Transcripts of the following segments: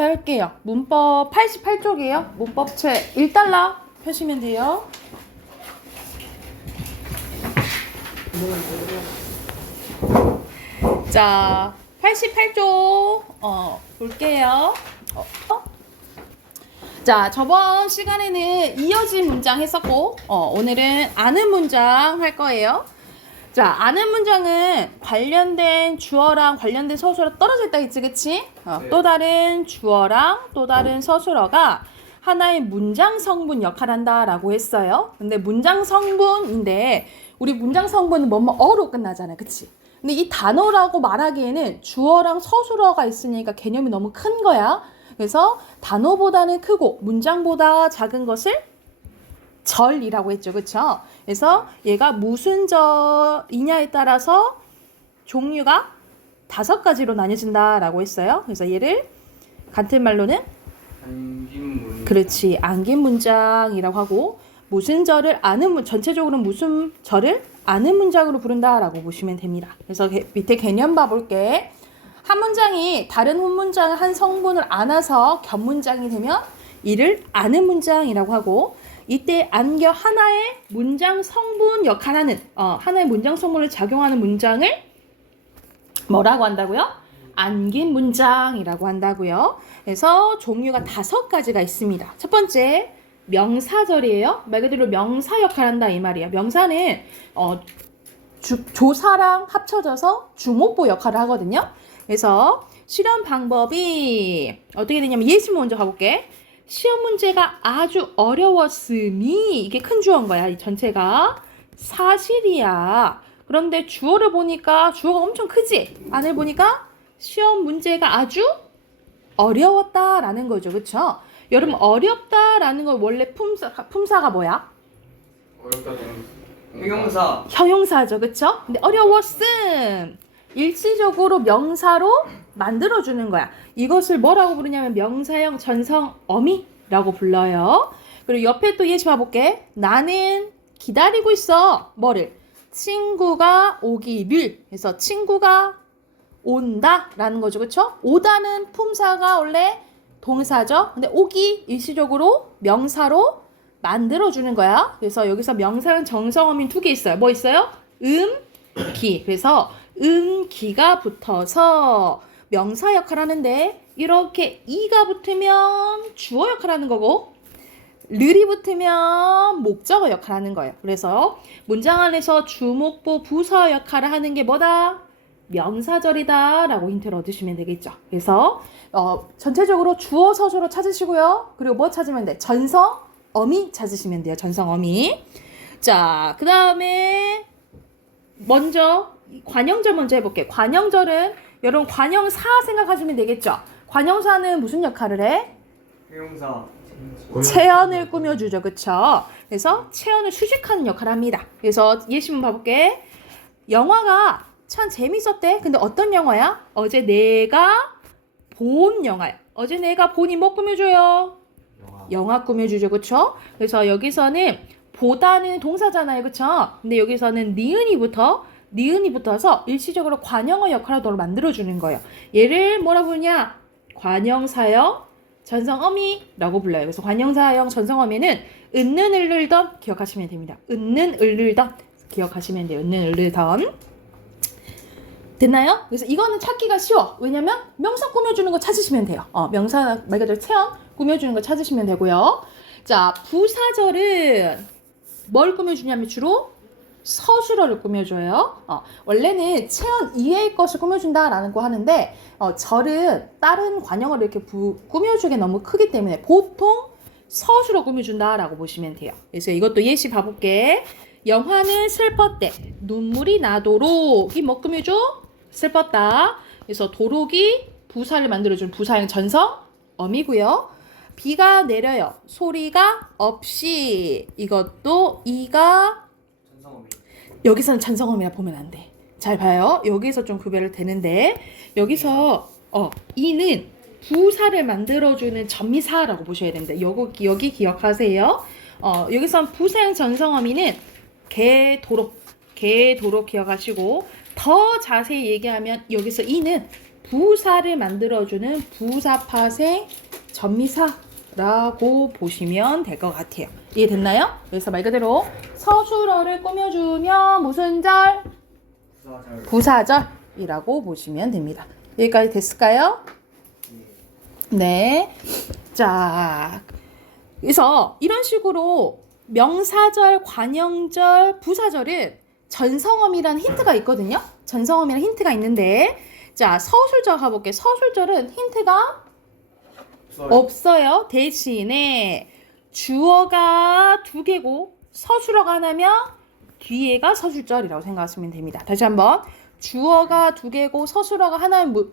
할게요. 문법 88쪽이에요. 문법책 1달러 펴시면 돼요. 자, 88쪽 볼게요. 자, 저번 시간에는 이어진 문장 했었고 오늘은 아는 문장 할 거예요. 자, 아는 문장은 관련된 주어랑 관련된 서술어 떨어져 있다 했지, 그치? 네. 또 다른 주어랑 또 다른 서술어가 하나의 문장 성분 역할을 한다라고 했어요. 근데 문장 성분인데 우리 문장 성분은 어로 끝나잖아, 그치? 근데 이 단어라고 말하기에는 주어랑 서술어가 있으니까 개념이 너무 큰 거야. 그래서 단어보다는 크고 문장보다 작은 것을 절이라고 했죠. 그쵸? 그래서 얘가 무슨 절이냐에 따라서 종류가 5가지로 나뉘어진다라고 했어요. 그래서 얘를 같은 말로는 그렇지, 안긴 문장이라고 하고 무슨 절을 아는 전체적으로 무슨 절을 아는 문장으로 부른다라고 보시면 됩니다. 그래서 밑에 개념 봐볼게. 한 문장이 다른 문장의 한 성분을 안아서 겹문장이 되면 이를 아는 문장이라고 하고 이때 안겨 하나의 문장 성분 역할하는 하나의 문장 성분을 작용하는 문장을 뭐라고 한다고요? 안긴 문장이라고 한다고요. 그래서 종류가 5가지가 있습니다. 첫 번째 명사절이에요. 말 그대로 명사 역할을 한다 이 말이에요. 명사는 조사랑 합쳐져서 주목보 역할을 하거든요. 그래서 실험 방법이 어떻게 되냐면 예시 먼저 가볼게. 시험 문제가 아주 어려웠음이 이게 큰 주어인 거야. 이 전체가 사실이야. 그런데 주어를 보니까 주어가 엄청 크지? 안을 보니까 시험 문제가 아주 어려웠다라는 거죠. 그쵸? 여러분 어렵다라는 거 원래 품사가 뭐야? 형용사. 형용사죠. 그쵸? 근데 어려웠음 일시적으로 명사로 만들어주는 거야. 이것을 뭐라고 부르냐면 명사형 전성 어미라고 불러요. 그리고 옆에 또 예시 봐볼게. 나는 기다리고 있어. 뭐를? 친구가 오기를. 그래서 친구가 온다 라는 거죠. 그쵸? 오다는 품사가 원래 동사죠. 근데 오기 일시적으로 명사로 만들어주는 거야. 그래서 여기서 명사형 정성어민 2개 있어요. 뭐 있어요? 기. 그래서 기가 붙어서 명사 역할을 하는데 이렇게 이가 붙으면 주어 역할을 하는 거고 르이 붙으면 목적어 역할을 하는 거예요. 그래서 문장 안에서 주목보 부사 역할을 하는 게 뭐다? 명사절이다 라고 힌트를 얻으시면 되겠죠. 그래서 전체적으로 주어 서술어 찾으시고요. 그리고 뭐 찾으면 돼? 전성 어미 찾으시면 돼요. 전성 어미. 자, 그 다음에 먼저 관형절 먼저 해볼게요. 관형절은 여러분 관형사 생각하시면 되겠죠. 관형사는 무슨 역할을 해? 형용사. 체언을 꾸며주죠. 그쵸? 그래서 체언을 수식하는 역할을 합니다. 그래서 예시문 봐볼게. 영화가 참 재밌었대. 근데 어떤 영화야? 어제 내가 본 영화야. 어제 내가 보니 뭐 꾸며줘요? 영화 꾸며주죠. 그쵸? 그래서 여기서는 보다는 동사잖아요. 그쵸? 근데 여기서는 니은이 붙어서 일시적으로 관형어 역할을 만들어주는 거예요. 얘를 뭐라 부르냐? 관형사형 전성어미라고 불러요. 그래서 관형사형 전성어미는 은는 을르던 기억하시면 됩니다. 은는 을르던 기억하시면 돼요. 은는 을르던. 됐나요? 그래서 이거는 찾기가 쉬워. 왜냐면 명사 꾸며주는 거 찾으시면 돼요. 명사 말 그대로 체험 꾸며주는 거 찾으시면 되고요. 자, 부사절은 뭘 꾸며주냐면 주로 서술어를 꾸며줘요. 원래는 체언 이외의 것을 꾸며준다라는 거 하는데 절은 다른 관형어를 이렇게 꾸며주기 너무 크기 때문에 보통 서술어 꾸며준다라고 보시면 돼요. 그래서 이것도 예시 봐볼게. 영화는 슬펐대. 눈물이 나도록 이 뭐 꾸며줘? 슬펐다. 그래서 도록이 부사를 만들어주는 부사형 전성 어미고요. 비가 내려요. 소리가 없이 이것도 이가 여기서는 전성어미라 보면 안 돼. 잘 봐요. 여기서 좀 구별을 되는데 여기서 이는 부사를 만들어주는 전미사라고 보셔야 됩니다. 여기 기억하세요. 여기서 부사형 전성어미는 개도록 기억하시고 더 자세히 얘기하면 여기서 이는 부사를 만들어주는 부사파생 전미사라고 보시면 될 것 같아요. 이해됐나요? 그래서 말 그대로 서술어를 꾸며주면 무슨 절? 부사절이라고 보시면 됩니다. 여기까지 됐을까요? 네. 자, 그래서 이런 식으로 명사절, 관형절, 부사절은 전성어미라는 힌트가 있거든요. 전성어미라는 힌트가 있는데, 자, 서술절 가볼게요. 서술절은 힌트가 없어요. 대신에 주어가 두 개고 서술어가 하나면 뒤에가 서술절이라고 생각하시면 됩니다. 다시 한번 주어가 두 개고 서술어가 하나면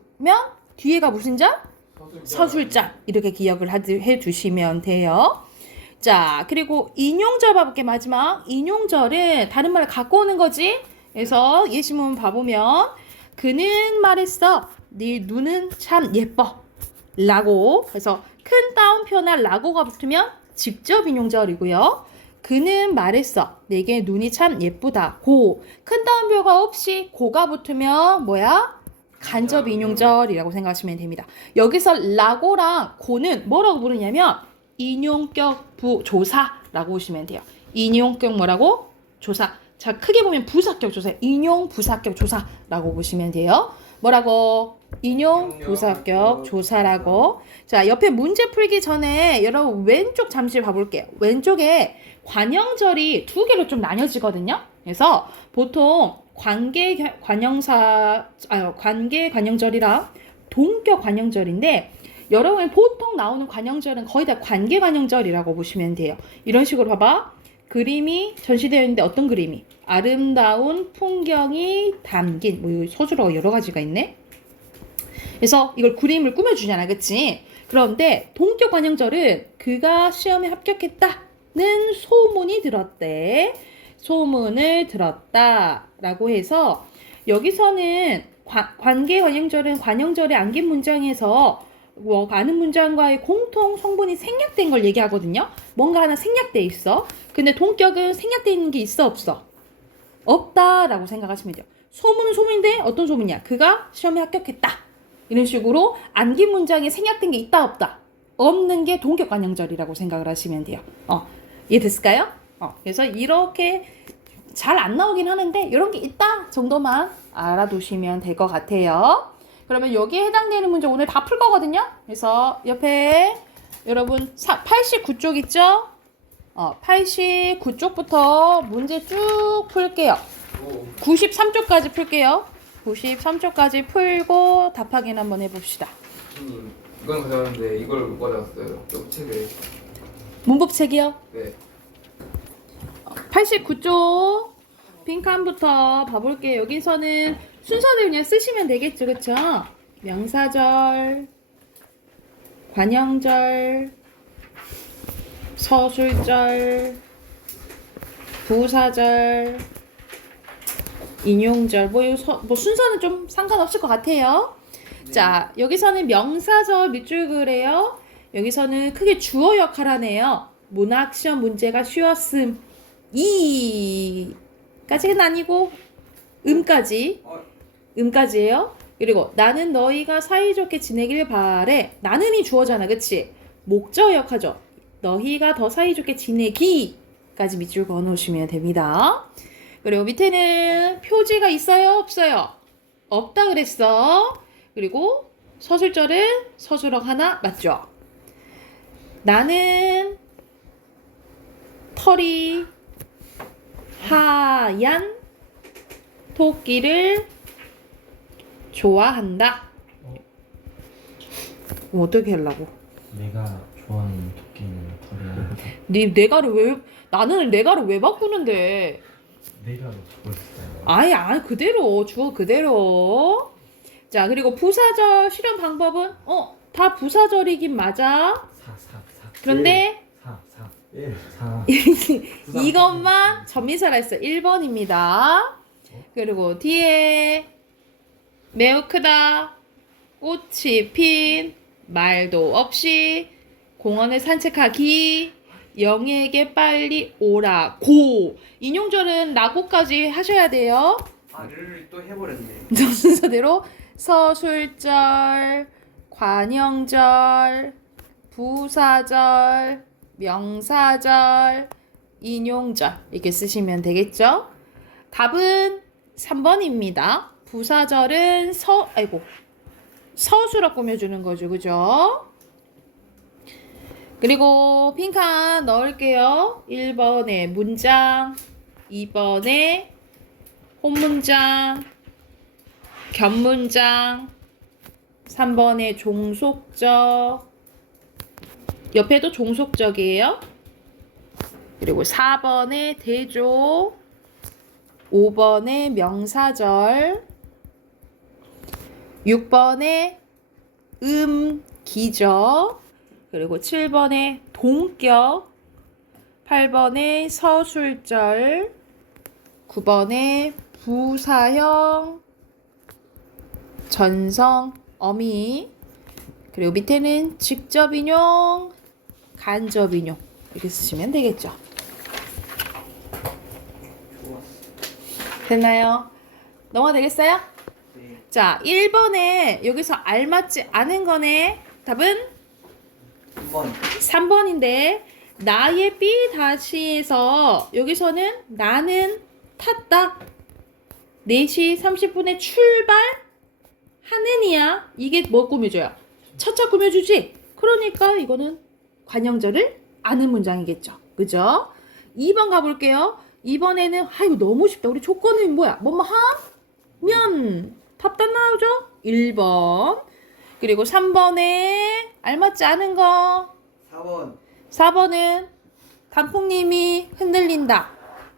뒤에가 무슨 절? 서술절. 이렇게 기억을 해두시면 돼요. 자, 그리고 인용절 봐볼게요. 마지막 인용절은 다른 말을 갖고 오는 거지. 그래서 예시문 봐보면 그는 말했어. 네 눈은 참 예뻐 라고. 그래서 큰 따옴표나 라고가 붙으면 직접 인용절이고요. 그는 말했어. 내게 눈이 참 예쁘다. 고. 큰 따옴표가 없이 고가 붙으면 뭐야? 간접 인용절이라고 생각하시면 됩니다. 여기서 라고랑 고는 뭐라고 부르냐면 인용격 부조사라고 보시면 돼요. 인용격 뭐라고? 조사. 자, 크게 보면 부사격 조사. 인용 부사격 조사라고 보시면 돼요. 뭐라고? 인용 부사격 조사라고. 자, 옆에 문제 풀기 전에 여러분 왼쪽 잠시 봐볼게요. 왼쪽에 관형절이 두 개로 좀 나뉘어지거든요. 그래서 보통 관계 관형절이랑 동격 관형절인데 여러분이 보통 나오는 관형절은 거의 다 관계 관형절이라고 보시면 돼요. 이런 식으로 봐봐. 그림이 전시되어 있는데 어떤 그림이? 아름다운 풍경이 담긴 뭐 서술어가 여러 가지가 있네. 그래서 이걸 그림을 꾸며주잖아, 그치? 그런데 동격 관형절은 그가 시험에 합격했다는 소문이 들었대. 소문을 들었다라고 해서 여기서는 관계 관형절은 관형절의 안긴 문장에서 뭐 아는 문장과의 공통 성분이 생략된 걸 얘기하거든요. 뭔가 하나 생략돼 있어. 근데 동격은 생략돼 있는 게 있어 없어? 없다라고 생각하시면 돼요. 소문은 소문인데 어떤 소문이야? 그가 시험에 합격했다. 이런 식으로 안긴 문장에 생략된 게 있다 없다? 없는 게 동격 관형절이라고 생각을 하시면 돼요. 이해됐을까요? 그래서 이렇게 잘 안 나오긴 하는데 이런 게 있다 정도만 알아두시면 될 것 같아요. 그러면 여기에 해당되는 문제 오늘 다 풀 거거든요. 그래서 옆에 여러분 89쪽 있죠? 89쪽부터 문제 쭉 풀게요. 93쪽까지 풀게요. 93쪽까지 풀고 답 확인 한번 해봅시다. 이건 가져왔는데 이걸 못 가져왔어요. 또 책을. 문법책이요? 네. 89쪽 빈칸부터 봐볼게요. 여기서는 순서대로 그냥 쓰시면 되겠죠, 그쵸? 명사절, 관형절, 서술절, 부사절, 인용절. 뭐 순서는 좀 상관없을 것 같아요. 네. 자, 여기서는 명사절 밑줄 그래요. 여기서는 크게 주어 역할 하네요. 문학시험 문제가 쉬웠음. 이까지는 아니고 음까지예요. 그리고 나는 너희가 사이좋게 지내길 바래. 나는이 주어잖아, 그치? 목적 역하죠. 너희가 더 사이좋게 지내기까지 밑줄 그어 놓으시면 됩니다. 그리고 밑에는 표지가 있어요, 없어요? 없다 그랬어. 그리고 서술절은 서술어 하나 맞죠? 나는 털이 하얀 토끼를 좋아한다. 그럼 어떻게 하려고? 내가 좋아하는 토끼는 털이야. 나는 내가를 왜 바꾸는데? 내가 바꿀 있어요. 아니 그대로 주어 그대로. 자, 그리고 부사절 실현 방법은 다 부사절이긴 맞아. 그런데 4. 이것만 전미사라 했어. 1번입니다. 그리고 뒤에 매우 크다, 꽃이 핀, 말도 없이, 공원을 산책하기, 영희에게 빨리 오라고. 인용절은 라고까지 하셔야 돼요. 를 또 해버렸네. 순서대로 서술절, 관형절, 부사절, 명사절, 인용절 이렇게 쓰시면 되겠죠? 답은 3번입니다. 부사절은 서술어 꾸며주는 거죠. 그죠? 그리고 빈칸 넣을게요. 1번에 문장, 2번에 혼문장, 겹문장, 3번에 종속적, 옆에도 종속적이에요. 그리고 4번에 대조, 5번에 명사절, 6번에 기적, 그리고 7번에 동격, 8번에 서술절, 9번에 부사형, 전성, 어미, 그리고 밑에는 직접인용, 간접인용 이렇게 쓰시면 되겠죠. 됐나요? 넘어가 되겠어요? 네. 자, 1번에 여기서 알맞지 않은 거네. 답은 3번. 3번인데 나의 B 다시에서 여기서는 나는 탔다. 4시 30분에 출발하느니야. 이게 뭐 꾸며줘요? 첫차 꾸며주지? 그러니까 이거는 관형절을 아는 문장이겠죠. 그죠? 2번 가볼게요. 2번에는 아이고 너무 쉽다. 우리 조건은 뭐야? 뭐뭐 하면 답단 나오죠? 1번. 그리고 3번에 알맞지 않은 거 4번. 4번은 단풍님이 흔들린다.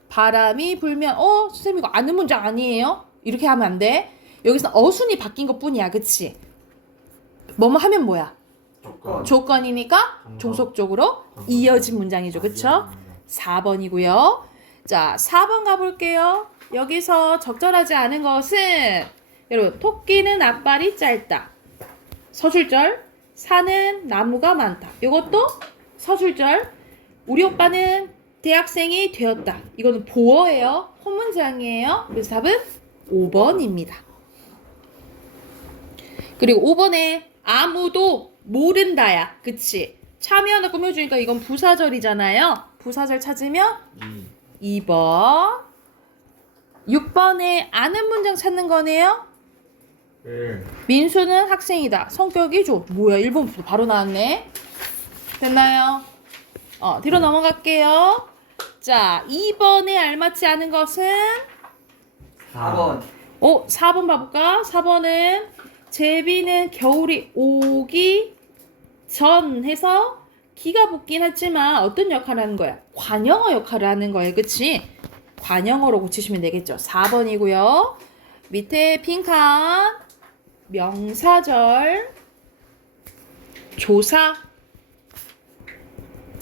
바람이 불면 선생님 이거 아는 문장 아니에요? 이렇게 하면 안 돼. 여기서 어순이 바뀐 것 뿐이야. 그치? 뭐뭐 하면 뭐야? 조건. 조건이니까 종속적으로 이어진 문장이죠. 그쵸? 4번이고요. 자, 4번 가볼게요. 여기서 적절하지 않은 것은 여러분 토끼는 앞발이 짧다. 서술절. 산은 나무가 많다. 이것도 서술절. 우리 오빠는 대학생이 되었다. 이거는 보어예요. 혼문장이에요. 그래서 답은 5번입니다. 그리고 5번에 아무도 모른다야. 그치? 참여하는 꾸며주니까 이건 부사절이잖아요. 부사절 찾으면 2번. 6번에 아는 문장 찾는 거네요. 1. 민수는 학생이다. 성격이 좋. 뭐야? 1번부터 바로 나왔네. 됐나요? 뒤로 넘어갈게요. 자, 2번에 알맞지 않은 것은 4번. 4번 봐볼까? 4번은 제비는 겨울이 오기 전 해서 기가 붙긴 했지만 어떤 역할을 하는 거야? 관형어 역할을 하는 거예요. 그치? 관형어로 고치시면 되겠죠. 4번이고요. 밑에 빈칸 명사절 조사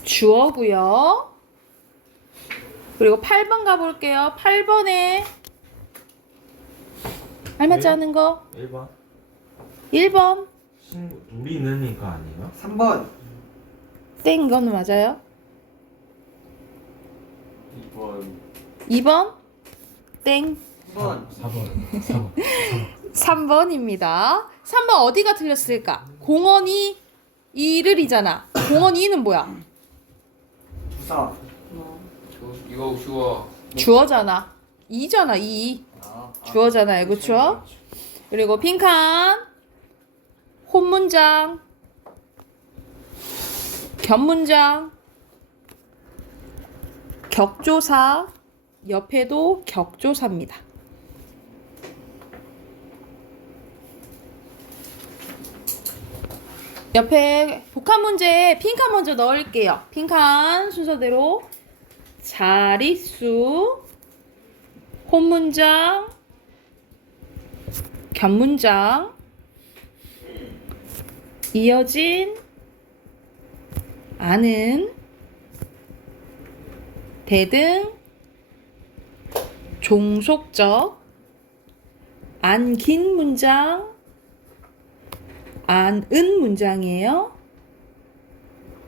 주어고요. 그리고 8번 가볼게요. 8번에 알맞지 않은 거 1번. 1번 친구 우리는 이거 아니에요? 3번. 땡 거는 맞아요. 2번. 2번 땡. 3번. 4번. 3번입니다. 3번 어디가 틀렸을까? 공원이 이를이잖아. 공원 이는 뭐야? 부사. 이거 주어. 주어잖아. 이잖아. 이 주어잖아요. 그쵸? 그리고 빈칸 혼문장 겹문장 격조사 옆에도 격조사입니다. 옆에 복합 문제에 빈칸 먼저 넣을게요. 빈칸 순서대로 자릿수 혼문장 겹문장 이어진 아는 대등 종속적 안 긴 문장 안은 문장이에요.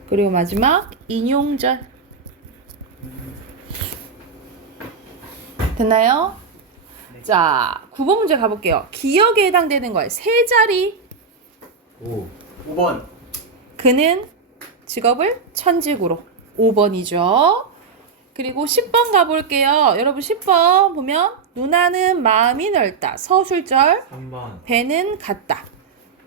그리고 마지막 인용절. 됐나요? 자, 9번 문제 가볼게요. 기억에 해당되는 거예요. 세 자리. 5번. 그는 직업을 천직으로. 5번이죠. 그리고 10번 가볼게요. 여러분 10번 보면 누나는 마음이 넓다. 서술절. 3번. 배는 갔다.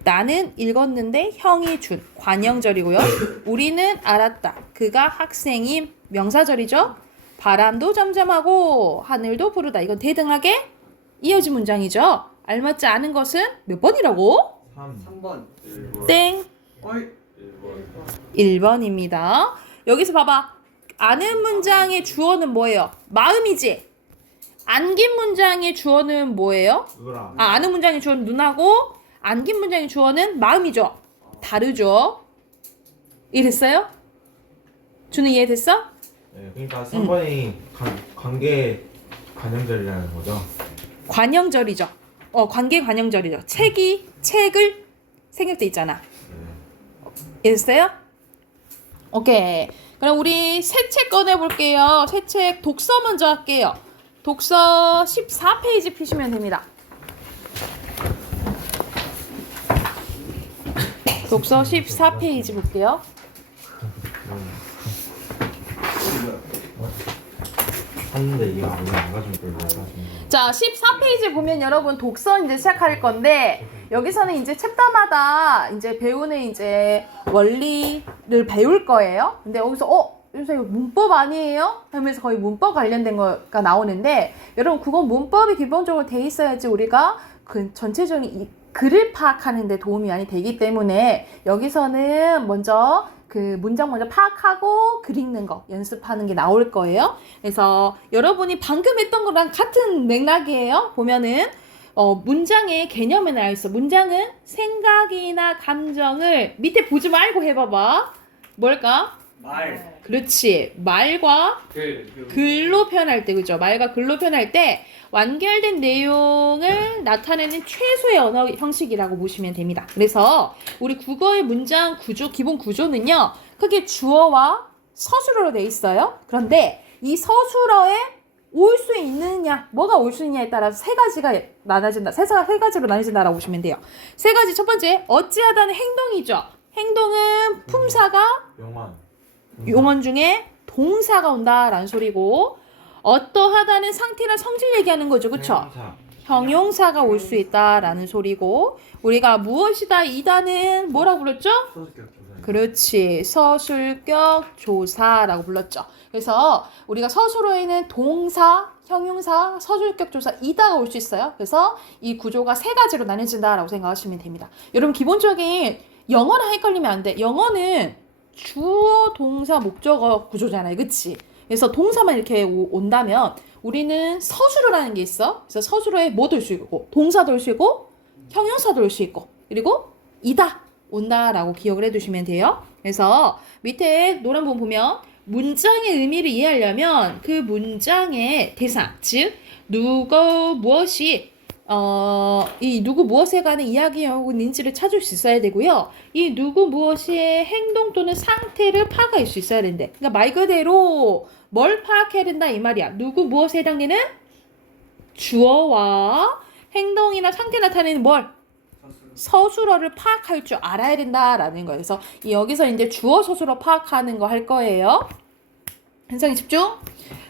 나는 읽었는데 형이 준. 관형절이고요. 우리는 알았다. 그가 학생임. 명사절이죠. 바람도 잠잠하고 하늘도 푸르다. 이건 대등하게 이어진 문장이죠. 알맞지 않은 것은 몇 번이라고? 3번. 1번. 땡. 꼴. 1번. 1번입니다. 여기서 봐봐. 아는 문장의 주어는 뭐예요? 마음이지. 안긴 문장의 주어는 뭐예요? 누라. 아는 문장의 주어는 눈하고 안긴 문장의 주어는 마음이죠. 다르죠. 이해됐어요? 준우 이해됐어? 네, 그러니까 3번이 관계 관형절이라는 거죠. 관형절이죠. 관계 관형절이죠. 책을 생략돼 있잖아. 이해됐어요? 오케이. 그럼 우리 새 책 꺼내볼게요. 새 책 독서 먼저 할게요. 독서 14페이지 피시면 됩니다. 독서 14페이지 볼게요. 샀는데 이거 오늘 안 가지고 끌고 가지고. 자, 14페이지 보면 여러분 독서 이제 시작할 건데 여기서는 이제 챕터마다 이제 배우는 이제 원리를 배울 거예요. 근데 여기서 선생님 문법 아니에요? 하면서 거의 문법 관련된 거가 나오는데 여러분 그건 문법이 기본적으로 돼 있어야지 우리가 그 전체적인 이 글을 파악하는 데 도움이 많이 되기 때문에 여기서는 먼저 그 문장 먼저 파악하고 글 읽는 거 연습하는 게 나올 거예요. 그래서 여러분이 방금 했던 거랑 같은 맥락이에요. 보면은 문장의 개념에 나와 있어. 문장은 생각이나 감정을 밑에 보지 말고 해봐봐. 뭘까? 말. 그렇지. 말과 글로 표현할 때, 그죠? 말과 글로 표현할 때 완결된 내용을 나타내는 최소의 언어 형식이라고 보시면 됩니다. 그래서 우리 국어의 문장 구조, 기본 구조는요, 크게 주어와 서술어로 돼 있어요. 그런데 이 서술어에 올 수 있느냐, 뭐가 올 수 있느냐에 따라서 세 가지가 나눠진다. 세 가지로 나눠진다라고 보시면 돼요. 세 가지. 첫 번째, 어찌하다는 행동이죠. 행동은 품사가 용언 중에 동사가 온다라는 소리고, 어떠하다는 상태나 성질 얘기하는 거죠. 그쵸? 형용사가 올 수 있다라는 소리고, 우리가 무엇이다 이다는 뭐라고 불렀죠? 그렇지. 서술격 조사라고 불렀죠. 그래서 우리가 서술어에는 동사, 형용사, 서술격 조사 이다가 올 수 있어요. 그래서 이 구조가 세 가지로 나눠진다라고 생각하시면 됩니다. 여러분 기본적인 영어랑 헷갈리면 안 돼. 영어는 주어, 동사, 목적어 구조잖아요. 그치? 그래서 동사만 이렇게 온다면 우리는 서술어라는 게 있어. 그래서 서술어에 뭐도 올 수 있고 동사도 올 수 있고 형용사도 올 수 있고 그리고 이다 온다라고 기억을 해두시면 돼요. 그래서 밑에 노란 부분 보면 문장의 의미를 이해하려면 그 문장의 대상, 즉 누구 무엇이 이 누구 무엇에 관한 이야기하고 있는지를 찾을 수 있어야 되고요. 이 누구 무엇의 행동 또는 상태를 파악할 수 있어야 된대. 그러니까 말 그대로 뭘 파악해야 된다 이 말이야. 누구 무엇에 해당되는 주어와 행동이나 상태 나타내는 뭘? 서술어를 파악할 줄 알아야 된다라는 거예요. 그래서 여기서 이제 주어 서술어 파악하는 거 할 거예요. 현상에 집중.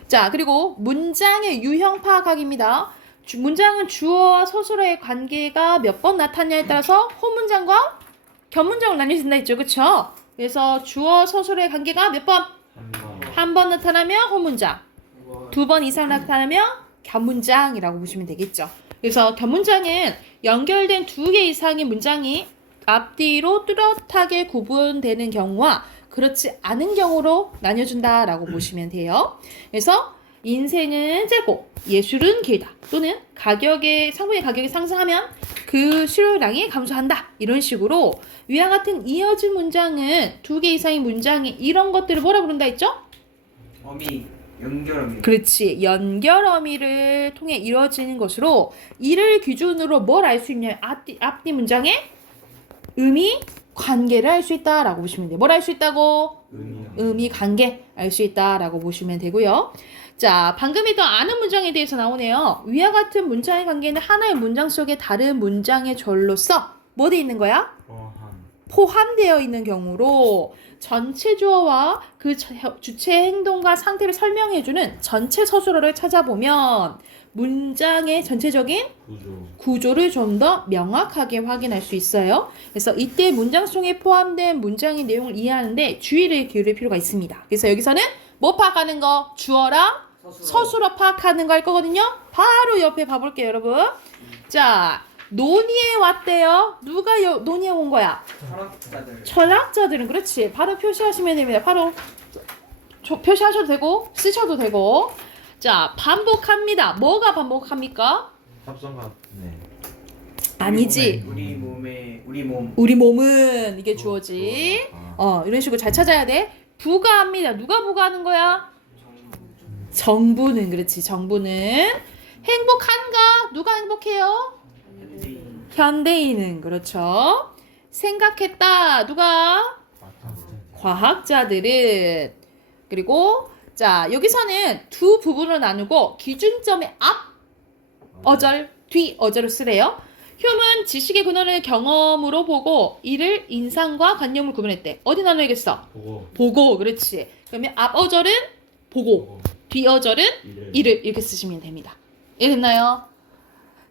자, 그리고 문장의 유형 파악하기입니다. 문장은 주어와 서술어의 관계가 몇 번 나타나냐에 따라서 호문장과 견문장으로 나뉘어진다 했죠. 그쵸? 그래서 주어 서술어의 관계가 몇 번? 한 번 나타나면 호문장, 두 번 이상 나타나면 견문장이라고 보시면 되겠죠. 그래서 견문장은 연결된 두 개 이상의 문장이 앞뒤로 뚜렷하게 구분되는 경우와 그렇지 않은 경우로 나뉘어준다라고 보시면 돼요. 그래서 인생은 짧고 예술은 길다 또는 상품의 가격이 상승하면 그 수요량이 감소한다 이런 식으로 위와 같은 이어진 문장은 두 개 이상의 문장이 이런 것들을 뭐라 부른다 했죠? 어미. 연결어미. 그렇지. 연결어미를 통해 이루어지는 것으로 이를 기준으로 뭘 알 수 있냐면 앞뒤 문장의 의미, 관계를 알 수 있다라고 보시면 돼요. 뭘 알 수 있다고? 의미, 관계 알 수 있다라고 보시면 되고요. 자, 방금 했던 아는 문장에 대해서 나오네요. 위와 같은 문장의 관계는 하나의 문장 속에 다른 문장의 절로서 뭐 돼 있는 거야? 포함되어 있는 경우로 전체 주어와 그 주체의 행동과 상태를 설명해주는 전체 서술어를 찾아보면 문장의 전체적인 구조를 좀 더 명확하게 확인할 수 있어요. 그래서 이때 문장 속에 포함된 문장의 내용을 이해하는데 주의를 기울일 필요가 있습니다. 그래서 여기서는 뭐 파악하는 거? 주어랑 서술어 파악하는 거 할 거거든요. 바로 옆에 봐볼게요, 여러분. 자, 논의에 왔대요. 누가 논의에 온 거야? 철학자들. 철학자들은 그렇지. 바로 표시하시면 됩니다. 바로 표시하셔도 되고 쓰셔도 되고. 자, 반복합니다. 뭐가 반복합니까? 탑성가. 네. 아니지. 우리 몸. 우리 몸은 이게 주어지. 이런 식으로 잘 찾아야 돼. 부가합니다. 누가 부가하는 거야? 정부는 그렇지. 정부는 행복한가? 누가 행복해요? 현대인은 그렇죠. 생각했다. 누가? 과학자들은. 그리고 자, 여기서는 두 부분으로 나누고 기준점의 앞 어절, 뒤 어절을 쓰래요. 휴은 지식의 근원을 경험으로 보고 이를 인상과 관념을 구분했대. 어디 나눠야겠어? 보고. 그렇지. 그러면 앞 어절은 보고, 뒤 어절은 이를 이렇게 쓰시면 됩니다. 이해됐나요?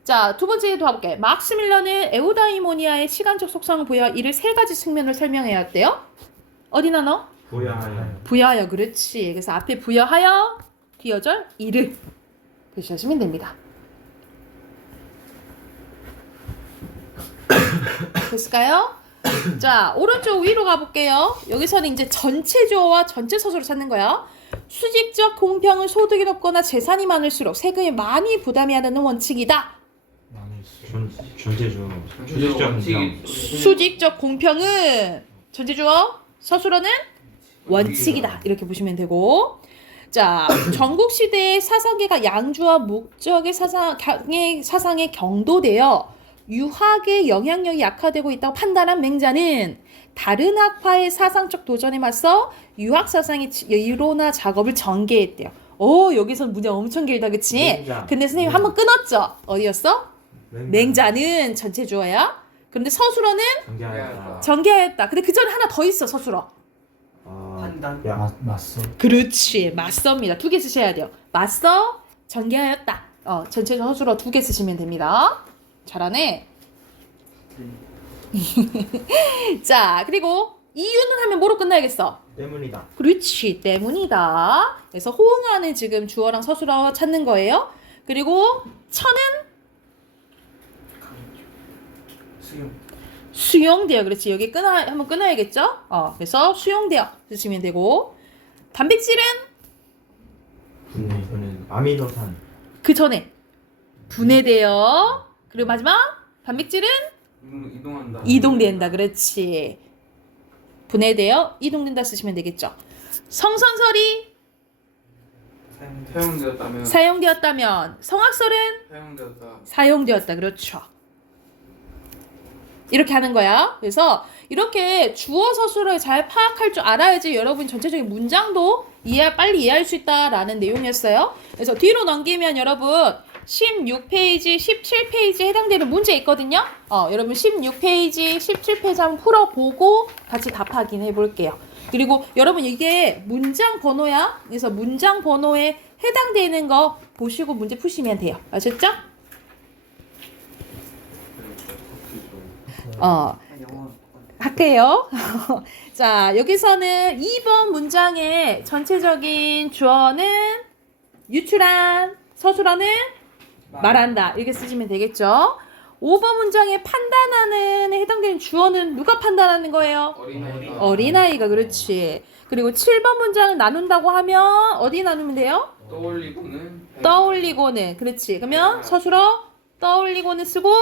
자, 두 번째 봐볼게. 막스 밀러는 에우다이모니아의 시간적 속성을 보여 이를 세 가지 측면으로 설명해야 했대요. 어디 나눠? 부여하여. 그렇지. 그래서 앞에 부여하여, 뒤 어절 이를 표시하시면 됩니다. 됐을까요? 자, 오른쪽 위로 가볼게요. 여기서는 이제 전체 주어와 전체 서술을 찾는 거야. 수직적 공평은 소득이 높거나 재산이 많을수록 세금이 많이 부담해야 하는 원칙이다. 존재주. 수직적 수직적 공평은 전체 주어, 서술어는 원칙이다. 이렇게 보시면 되고. 자, 전국 시대의 사상계가 양주와 목적의 사상에 경도되어 유학의 영향력이 약화되고 있다고 판단한 맹자는 다른 학파의 사상적 도전에 맞서 유학 사상의 이론화 작업을 전개했대요. 여기서는 문장 엄청 길다, 그치? 맹자. 근데 선생님 한번 끊었죠? 어디였어? 맹자는 전체 주어야. 그런데 서술어는 전개하였다. 근데 그 전에 하나 더 있어, 서술어. 판단. 맞서. 그렇지. 맞서입니다. 두 개 쓰셔야 돼요. 맞서, 전개하였다. 전체 서술어 두 개 쓰시면 됩니다. 잘하네. 자, 그리고 이유는 하면 뭐로 끝나야겠어? 때문이다. 그렇지. 때문이다. 그래서 호응하는 지금 주어랑 서술어 찾는 거예요. 그리고 천은 수용되어. 그렇지. 여기 한번 끊어야겠죠? 그래서 수용되어 쓰시면 되고. 단백질은 아미노산. 그 전에 분해되어. 그리고 마지막 단백질은 이동된다. 그렇지. 분해되어 이동된다 쓰시면 되겠죠. 성선설이 사용되었다면 성악설은 사용되었다. 그렇죠. 이렇게 하는 거야. 그래서 이렇게 주어 서술을 잘 파악할 줄 알아야지 여러분 전체적인 문장도 빨리 이해할 수 있다라는 내용이었어요. 그래서 뒤로 넘기면 여러분 16페이지, 17페이지에 해당되는 문제 있거든요. 여러분 16페이지, 17페이지 한번 풀어보고 같이 답 확인해 볼게요. 그리고 여러분 이게 문장 번호야. 그래서 문장 번호에 해당되는 거 보시고 문제 푸시면 돼요. 아셨죠? 할게요. 자, 여기서는 2번 문장의 전체적인 주어는 유출한, 서술어는 말한다. 이렇게 쓰시면 되겠죠. 5번 문장에 판단하는 해당되는 주어는 누가 판단하는 거예요? 어린아이가. 그렇지. 그리고 7번 문장을 나눈다고 하면 어디 나누면 돼요? 떠올리고는. 그렇지. 그러면 서술어 떠올리고는 쓰고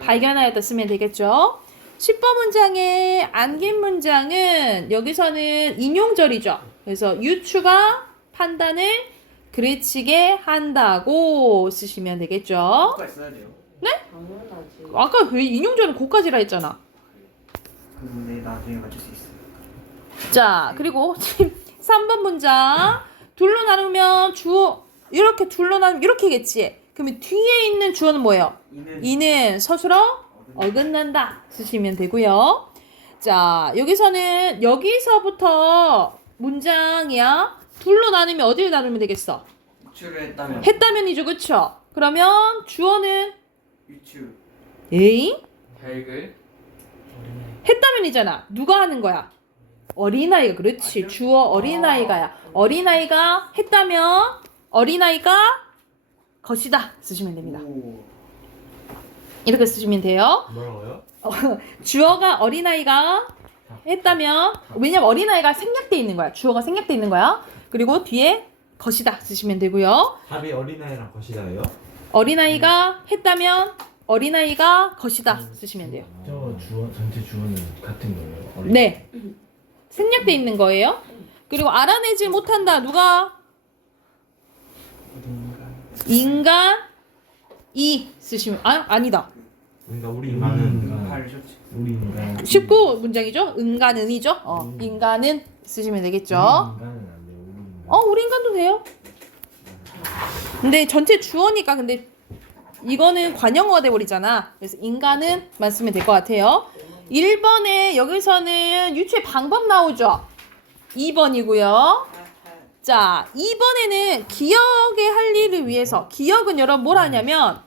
발견하였다 쓰면 되겠죠. 10번 문장의 안긴 문장은 여기서는 인용절이죠. 그래서 유추가 판단을 그르치게 한다고 쓰시면 되겠죠. 써야 돼요. 네? 아까 왜 인용절은 고까지라 했잖아. 근데 나중에 맞출 수 있어요. 자, 그리고 3번 문장 둘로 나누면 주어 이렇게 둘로 나누면 이렇게겠지. 그러면 뒤에 있는 주어는 뭐예요? 이는 서술어 어긋난다 쓰시면 되고요. 자, 여기서는 여기서부터 문장이야. 둘로 나누면 어디를 나누면 되겠어? 유추를 했다면 했다면이죠, 그쵸? 그러면 주어는 유추 에이? 백을 했다면이잖아. 누가 하는 거야? 어린아이가. 그렇지. 주어 어린아이가야. 어린아이가 했다면 어린아이가 것이다 쓰시면 됩니다. 오. 이렇게 쓰시면 돼요. 뭐라고요? 주어가 어린아이가 했다면, 왜냐면 어린아이가 생략돼 있는 거야. 주어가 생략돼 있는 거야. 그리고 뒤에 것이다 쓰시면 되고요. 답이 어린아이랑 것이다예요? 어린아이가 했다면 어린아이가 것이다 쓰시면 돼요. 저 주어 전체 주어는 같은 거예요? 네. 생략돼 있는 거예요. 그리고 알아내지 못한다. 누가? 인간이 쓰시면 아니다. 그러니까 우리 우리 인간은 인간. 발을 줬지. 우리 인간. 19문장이죠. 인간은이죠. 인간은 쓰시면 되겠죠. 우리 인간은 안 돼요. 우리 인간. 우리 인간도 돼요. 근데 전체 주어니까 근데 이거는 관형어가 돼버리잖아. 그래서 인간은만 쓰면 될 것 같아요. 1번에 여기서는 유추의 방법 나오죠. 2번이고요. 자, 2번에는 기억의 할 일을 위해서, 기억은 여러분 뭘 하냐면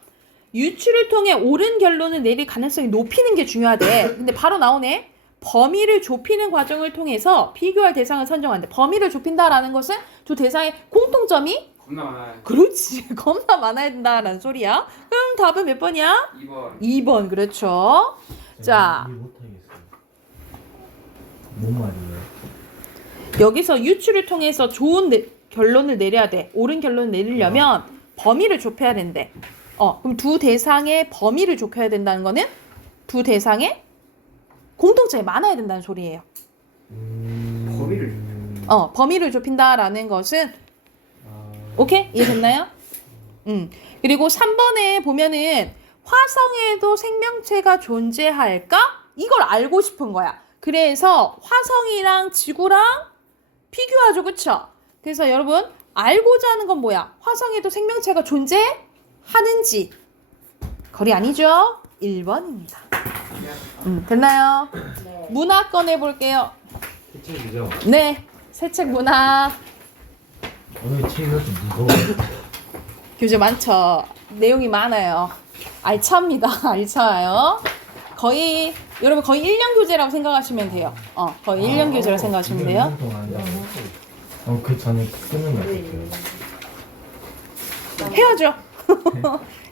유추를 통해 옳은 결론을 내릴 가능성이 높이는 게 중요하대. 근데 바로 나오네. 범위를 좁히는 과정을 통해서 비교할 대상을 선정한대. 범위를 좁힌다라는 것은 두 대상의 공통점이 겁나 많아요. 그렇지. 겁나 많아야 된다라는 소리야. 그럼 답은 몇 번이야? 2번 2번. 그렇죠. 자, 이해 못하겠어요. 뭔 말이에요? 여기서 유추를 통해서 좋은 결론을 내려야 돼. 옳은 결론을 내리려면 범위를 좁혀야 된대. 그럼 두 대상의 범위를 좁혀야 된다는 거는 두 대상의 공통점이 많아야 된다는 소리예요. 범위를 범위를 좁힌다라는 것은 오케이? 이해됐나요? 그리고 3번에 보면은 화성에도 생명체가 존재할까? 이걸 알고 싶은 거야. 그래서 화성이랑 지구랑 비교하죠. 그쵸? 그래서 여러분 알고자 하는 건 뭐야? 화성에도 생명체가 존재하는지. 거리 아니죠? 1번입니다. 됐나요? 네. 문학 꺼내볼게요. 책이죠. 네. 새 책 문학. 오늘 책이 좀 무거워. 교재 많죠. 내용이 많아요. 알차입니다. 알차요. 거의 여러분 거의 1년 교재라고 생각하시면 돼요. 거의 1년 교재라고 생각하시면 돼요. 그 전에 쓰는 거 같아요. 해야죠.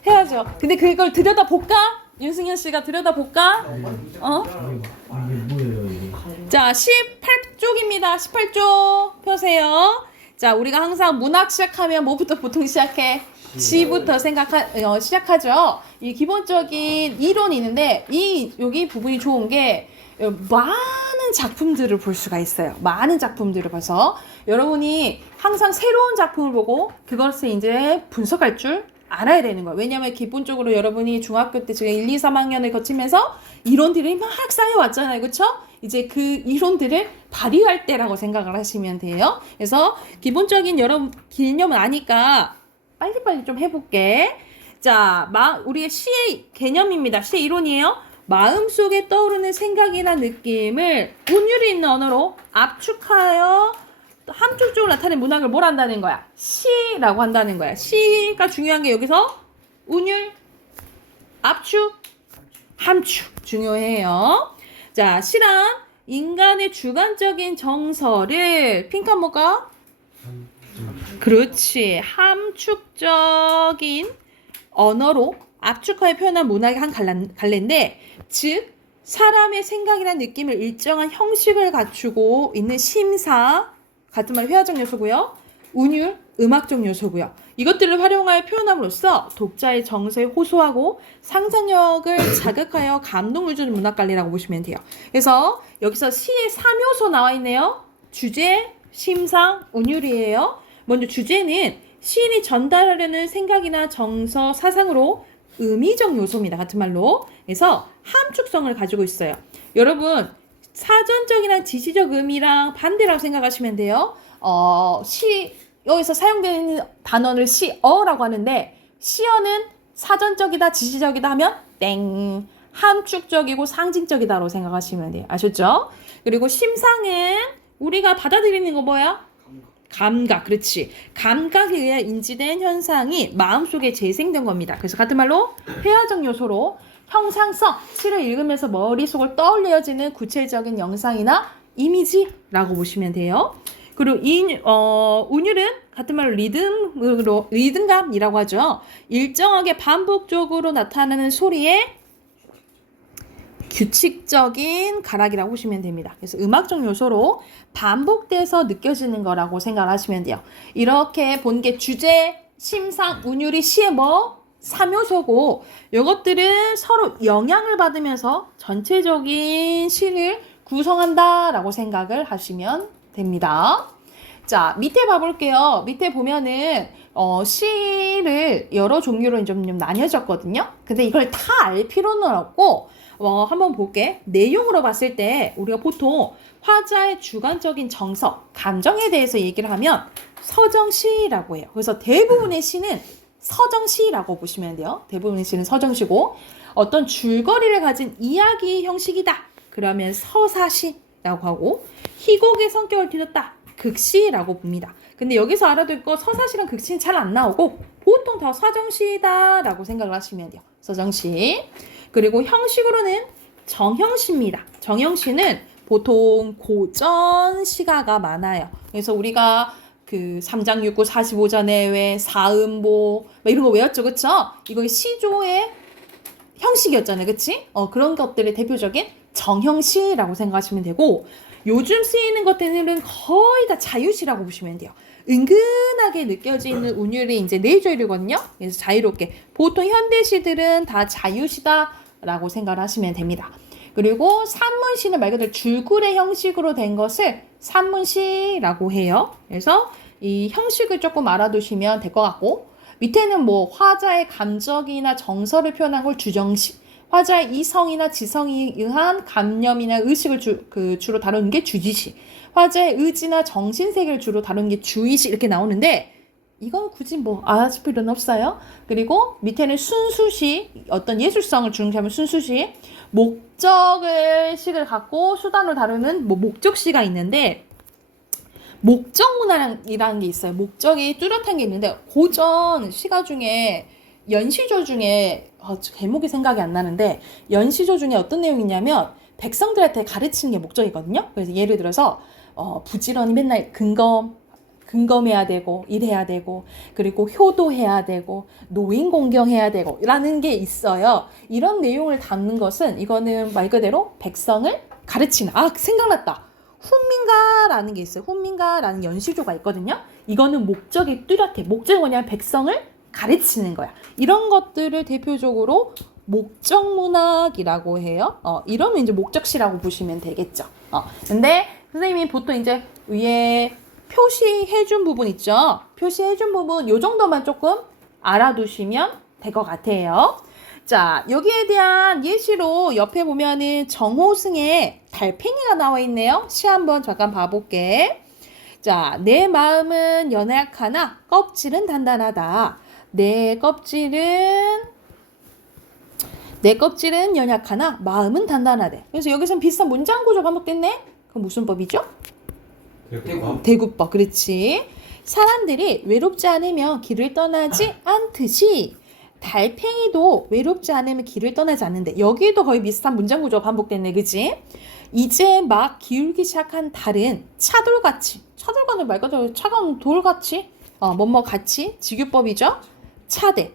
해야죠. 근데 그걸 들여다 볼까? 윤승현 씨가 들여다 볼까? 이게 뭐예요 이게? 자, 18쪽입니다. 18쪽 펴세요. 자, 우리가 항상 문학 시작하면 뭐부터 보통 시작해? 시부터 시작하죠. 이 기본적인 이론이 있는데 여기 부분이 좋은 게 많은 작품들을 볼 수가 있어요. 많은 작품들을 봐서 여러분이 항상 새로운 작품을 보고 그것을 이제 분석할 줄 알아야 되는 거예요. 왜냐하면 기본적으로 여러분이 중학교 때 지금 1, 2, 3학년을 거치면서 이론들이 막 쌓여왔잖아요. 그렇죠? 이제 그 이론들을 발휘할 때라고 생각을 하시면 돼요. 그래서 기본적인 여러분 개념은 아니까 빨리빨리 좀 해볼게. 자, 우리의 시의 개념입니다. 시의 이론이에요. 마음속에 떠오르는 생각이나 느낌을 운율이 있는 언어로 압축하여 함축적으로 나타낸 문학을 뭘 한다는 거야? 시라고 한다는 거야. 시가 중요한 게 여기서 운율, 압축, 함축 중요해요. 자, 시란 인간의 주관적인 정서를 핑크한 뭐가? 그렇지. 함축적인 언어로 압축하여 표현한 문학의 한 갈래인데, 즉 사람의 생각이나 느낌을 일정한 형식을 갖추고 있는 심사, 같은 말 회화적 요소고요. 운율, 음악적 요소고요. 이것들을 활용하여 표현함으로써 독자의 정서에 호소하고 상상력을 자극하여 감동을 주는 문학관리라고 보시면 돼요. 그래서 여기서 시의 3요소 나와 있네요. 주제, 심상, 운율이에요. 먼저 주제는 시인이 전달하려는 생각이나 정서, 사상으로 의미적 요소입니다. 같은 말로. 그래서 함축성을 가지고 있어요. 여러분, 사전적이나 지시적 의미랑 반대라고 생각하시면 돼요. 여기서 사용되는 단어를 시어라고 하는데 시어는 사전적이다, 지시적이다 하면 땡. 함축적이고 상징적이다라고 생각하시면 돼요. 아셨죠? 그리고 심상은 우리가 받아들이는 거 뭐야? 감각. 그렇지. 감각에 의해 인지된 현상이 마음속에 재생된 겁니다. 그래서 같은 말로 회화적 요소로 형상성, 시를 읽으면서 머릿속을 떠올려지는 구체적인 영상이나 이미지라고 보시면 돼요. 그리고 운율은 같은 말로 리듬감이라고 하죠. 일정하게 반복적으로 나타나는 소리에 규칙적인 가락이라고 보시면 됩니다. 그래서 음악적 요소로 반복돼서 느껴지는 거라고 생각하시면 돼요. 이렇게 본 게 주제, 심상, 운율이 시의 3요소고 이것들은 서로 영향을 받으면서 전체적인 시를 구성한다라고 생각을 하시면 됩니다. 자, 밑에 봐볼게요. 밑에 보면은 시를 여러 종류로 좀 나뉘어졌거든요. 근데 이걸 다 알 필요는 없고 한번 볼게. 내용으로 봤을 때 우리가 보통 화자의 주관적인 정서, 감정에 대해서 얘기를 하면 서정시라고 해요. 그래서 대부분의 시는 서정시라고 보시면 돼요. 대부분의 시는 서정시고 어떤 줄거리를 가진 이야기 형식이다. 그러면 서사시라고 하고 희곡의 성격을 띠었다. 극시라고 봅니다. 근데 여기서 알아둘 거 서사시랑 극시는 잘 안 나오고 보통 다 서정시다라고 생각을 하시면 돼요. 서정시. 그리고 형식으로는 정형시입니다. 정형시는 보통 고전 시가가 많아요. 그래서 우리가 그 3장 6구 45자 내외 사음보 이런 거 외웠죠, 그쵸? 이거 시조의 형식이었잖아요, 그치? 그런 것들의 대표적인 정형시라고 생각하시면 되고 요즘 쓰이는 것들은 거의 다 자유시라고 보시면 돼요. 은근하게 느껴지는 운율이 이제 네조율이거든요. 그래서 자유롭게 보통 현대시들은 다 자유시다라고 생각을 하시면 됩니다. 그리고 산문시는 말 그대로 줄글의 형식으로 된 것을 산문시라고 해요. 그래서 이 형식을 조금 알아두시면 될 것 같고 밑에는 화자의 감정이나 정서를 표현한 걸 주정시, 화자의 이성이나 지성에 의한 감념이나 의식을 주로 다루는 게 주지시, 화자의 의지나 정신세계를 주로 다루는 게 주의시 이렇게 나오는데 이건 굳이 아실 필요는 없어요. 그리고 밑에는 순수시, 어떤 예술성을 중시하면 순수시, 목적을 갖고 수단으로 다루는 목적시가 있는데 목적문화이라는 게 있어요. 목적이 뚜렷한 게 있는데 고전 시가 중에 연시조 중에 제목이 생각이 안 나는데 연시조 중에 어떤 내용이냐면 백성들한테 가르치는 게 목적이거든요. 그래서 예를 들어서 부지런히 맨날 근검해야 되고 일해야 되고 그리고 효도해야 되고 노인 공경해야 되고 라는 게 있어요. 이런 내용을 담는 것은 이거는 말 그대로 백성을 가르치는 생각났다. 훈민가라는 게 있어요. 훈민가라는 연시조가 있거든요. 이거는 목적이 뚜렷해. 목적이 뭐냐면 백성을 가르치는 거야. 이런 것들을 대표적으로 목적문학이라고 해요. 이러면 이제 목적시라고 보시면 되겠죠. 근데 선생님이 보통 이제 위에 표시해준 부분 있죠. 표시해준 부분 요 정도만 조금 알아두시면 될 것 같아요. 자, 여기에 대한 예시로 옆에 보면은 정호승의 달팽이가 나와 있네요. 시 한번 잠깐 봐볼게. 자, 내 마음은 연약하나 껍질은 단단하다. 내 껍질은 연약하나 마음은 단단하대. 그래서 여기서는 비슷한 문장 구조 반복됐네. 그럼 무슨 법이죠? 대구법. 그렇지. 사람들이 외롭지 않으면 길을 떠나지 않듯이 달팽이도 외롭지 않으면 길을 떠나지 않는데 여기도 거의 비슷한 문장 구조가 반복됐네. 그치? 이제 막 기울기 시작한 달은 차돌같이, 차돌과는 말 그대로 차가운 돌같이, 같이 직유법이죠. 차대.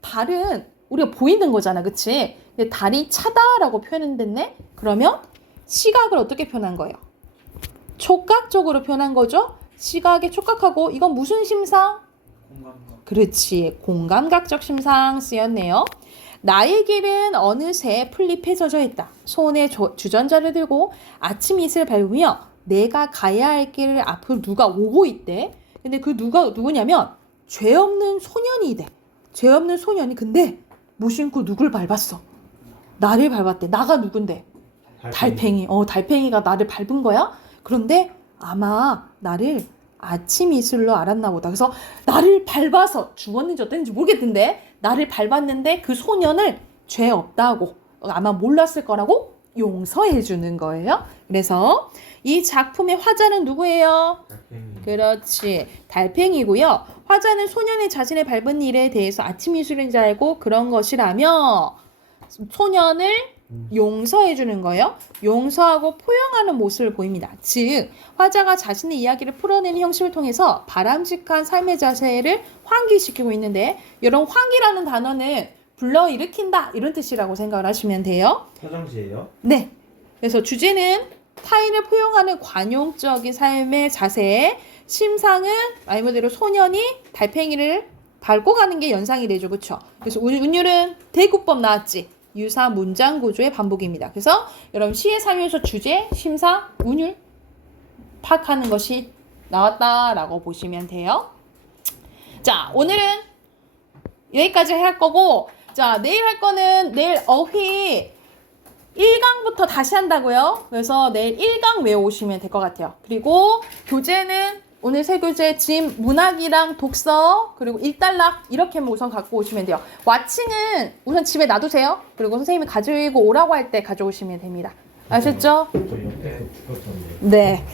달은 우리가 보이는 거잖아. 그치? 근데 달이 차다라고 표현됐네? 그러면 시각을 어떻게 표현한 거예요? 촉각적으로 표현한 거죠? 시각에 촉각하고 이건 무슨 심상? 공감각. 그렇지. 공감각적 심상 쓰였네요. 나의 길은 어느새 풀잎에 젖어 있다. 손에 주전자를 들고 아침 이슬을 밟으며 내가 가야 할 길을 앞으로 누가 오고 있대. 근데 그 누구냐면 죄 없는 소년이래. 죄 없는 소년이 근데 무심코 누굴 밟았어? 나를 밟았대. 나가 누군데? 달팽이. 달팽이가 나를 밟은 거야? 그런데 아마 나를 아침 이슬로 알았나 보다. 그래서 나를 밟아서 죽었는지 어땠는지 모르겠던데 나를 밟았는데 그 소년을 죄 없다고 아마 몰랐을 거라고 용서해 주는 거예요. 그래서 이 작품의 화자는 누구예요? 달팽이. 그렇지. 달팽이고요. 화자는 소년이 자신의 밟은 일에 대해서 아침 이슬인 줄 알고 그런 것이라며 소년을 용서해 주는 거예요. 용서하고 포용하는 모습을 보입니다. 즉 화자가 자신의 이야기를 풀어내는 형식을 통해서 바람직한 삶의 자세를 환기시키고 있는데 이런 환기라는 단어는 불러일으킨다 이런 뜻이라고 생각을 하시면 돼요. 서정시예요? 네. 그래서 주제는 타인을 포용하는 관용적인 삶의 자세. 심상은 말 그대로 소년이 달팽이를 밟고 가는 게 연상이 되죠. 그렇죠? 그래서 운율은 대구법 나왔지. 유사 문장 구조의 반복입니다. 그래서 여러분 시에 살면서 주제, 심사, 운율 파악하는 것이 나왔다라고 보시면 돼요. 자, 오늘은 여기까지 할 거고 자, 내일 할 거는 내일 어휘 1강부터 다시 한다고요. 그래서 내일 1강 외워오시면 될 것 같아요. 그리고 교재는 오늘 세 교재 짐, 문학이랑 독서, 그리고 일단락 이렇게만 우선 갖고 오시면 돼요. 와칭은 우선 집에 놔두세요. 그리고 선생님이 가지고 오라고 할 때 가져오시면 됩니다. 아셨죠? 저 옆에 거 죽었던데. 네.